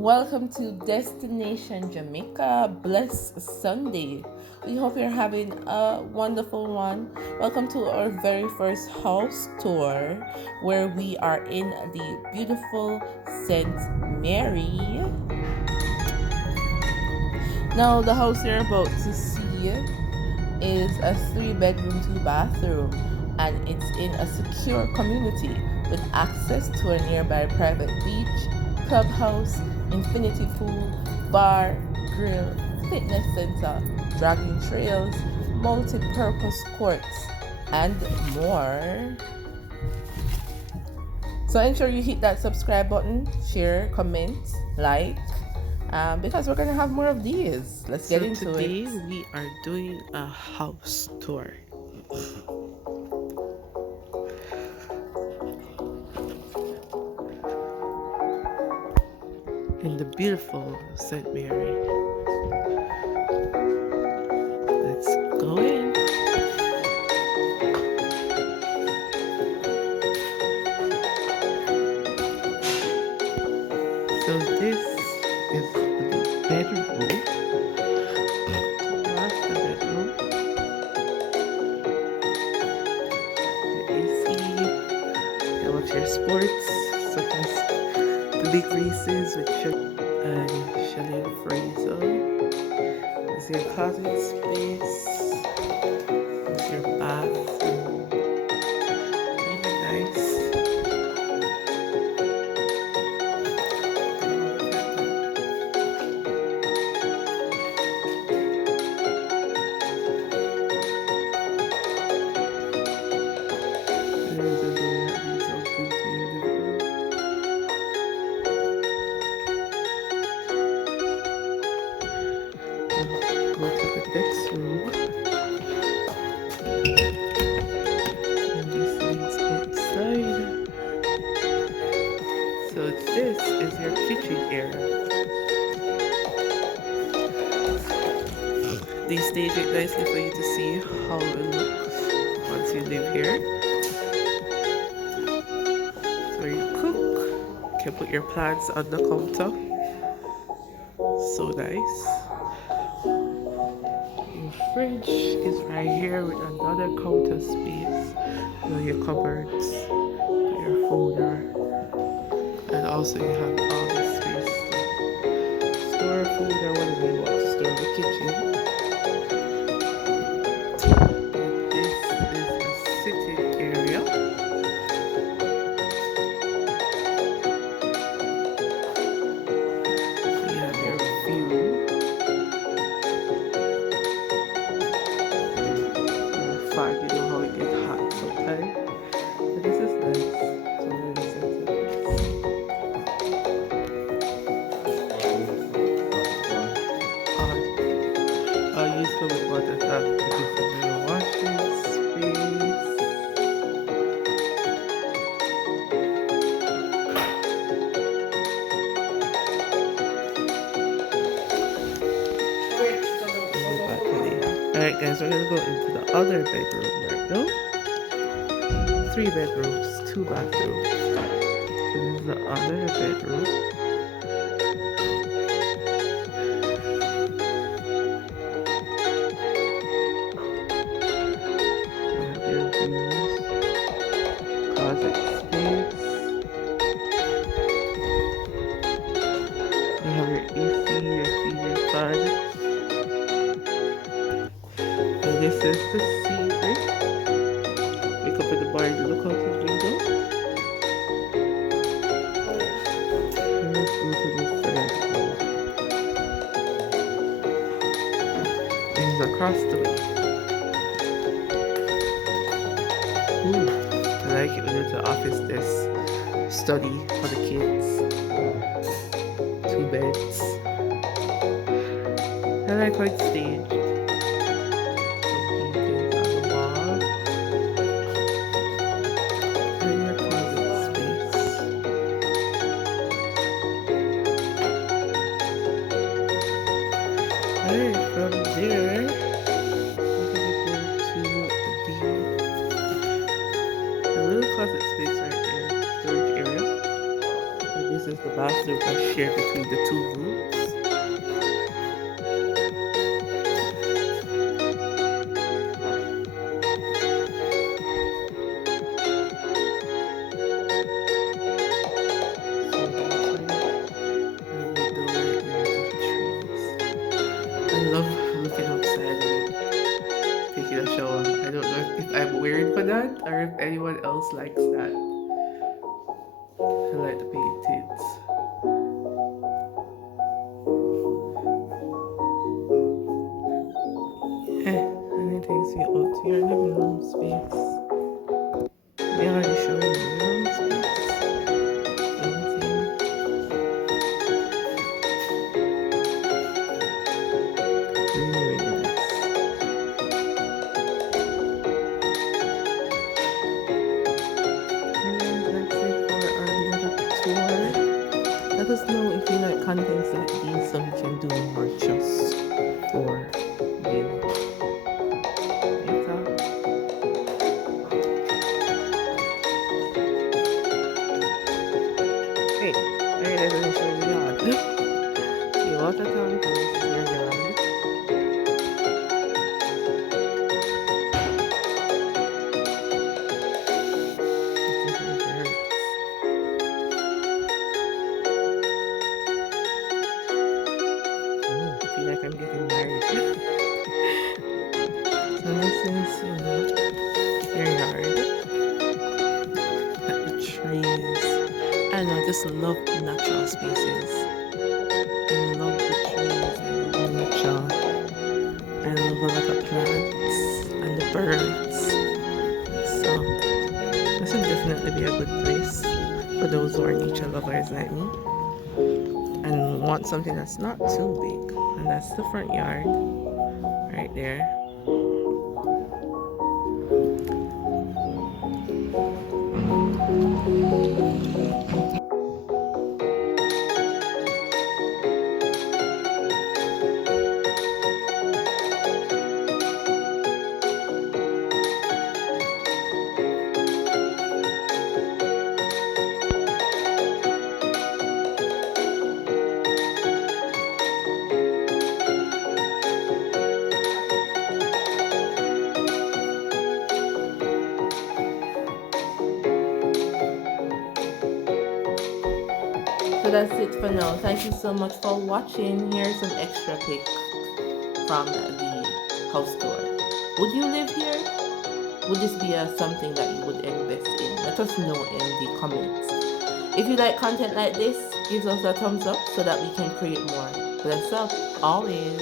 Welcome to Destination Jamaica. Blessed Sunday. We hope you're having a wonderful one. Welcome to our very first house tour where we are in the beautiful St. Mary. Now, the house you're about to see is a 3-bedroom, 2-bathroom, and it's in a secure community with access to a nearby private beach, clubhouse, infinity pool, bar, grill, fitness center, jogging trails, multi-purpose courts, and more. So ensure you hit that subscribe button, share, comment, like, because we're gonna have more of these. Let's get into it. Today we are doing a house tour. In the beautiful St. Mary. Let's go in. So this is the bedroom. Master bedroom. The AC. You watch your sports, such as the big races with and chalet freezer. There's your closet space. There's your bathroom. Really nice. There's a door that leads out into your living room. Go to the next room. And this leads outside. So this is your kitchen area. They stage it nicely for you to see how it looks once you live here. So you cook, you can put your plants on the counter. So nice. Your fridge is right here with another counter space. Your cupboards, your folder, and also you have all the space to store food or whatever you want to store in the kitchen. And this is a sitting area. So you have your view. Your fan, you know how it gets hot sometimes. But this is nice. So really sensitive. I'll use the water tap. This is your washing space. Alright guys, we're gonna go into the other bedroom right now. 3 bedrooms, 2 bathrooms. So this is the other bedroom. You have your views, closet space. You have your AC, your ceiling fan. And this is the ceiling. You can put the bar and look out the window. And let's go to the third floor. This is across the way. I like it when it's an office desk, study for the kids. 2 beds. I like how it's staged. Some paintings on the wall. And your closet space. Alright, from there, we're gonna go to the little closet space right there, storage area. And this is the bathroom. bathroom are shared between the two rooms. So that's why I would do right there with the trees. I love looking outside and taking a shower. I don't know if I'm weird for that or if anyone else likes that. I like the paintings. And it takes you out to your living room space. We already showed you living room space. Painting. Really, really nice. And that's it for our little tour. Let us know if you like contents like these so we can do more just for you. Later. Hey, I didn't show you the yard. The water tank is your yard. Listen to the birds. Oh, I feel like I'm getting married. So this is, your yard. At the trees. I know, I just love natural spaces. I love the trees. I love nature. I love a lot of plants and the birds. So this would definitely be a good place for those who are nature lovers like me and want something that's not too big. And that's the front yard right there. So that's it for now. Thank you so much for watching. Here's some extra pic from the house tour. Would you live here? Would this be something that you would invest in? Let us know in the comments. If you like content like this, give us a thumbs up so that we can create more. Bless up always.